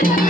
அம்மா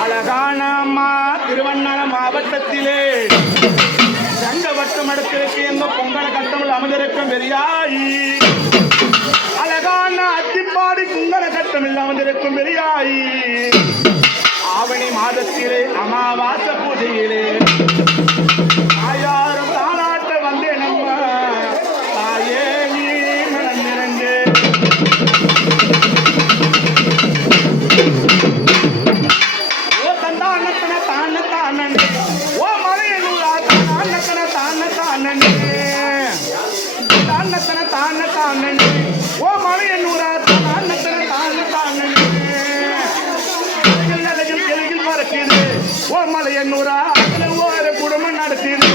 அழகான அம்மா திருவண்ணாமலை மாவட்டத்திலே. சங்க வட்டம் இடத்திற்கு எந்த பொங்கல கட்டமில் அமைந்திருக்கும் பெரியாயி. அழகான அத்திப்பாடி குங்கல கட்டமில் அமைந்திருக்கும் பெரியாயி. ஆவணி மாதத்திலே அமாவாச பூஜையிலே தான தானே தானத்தன தான தானே. ஓ மலை என்னூரா தானத்தன தான தானே தெலுங்கில் பறக்குது ஓ மலை என்னூரா ஓர குடும்பம் நடத்தியது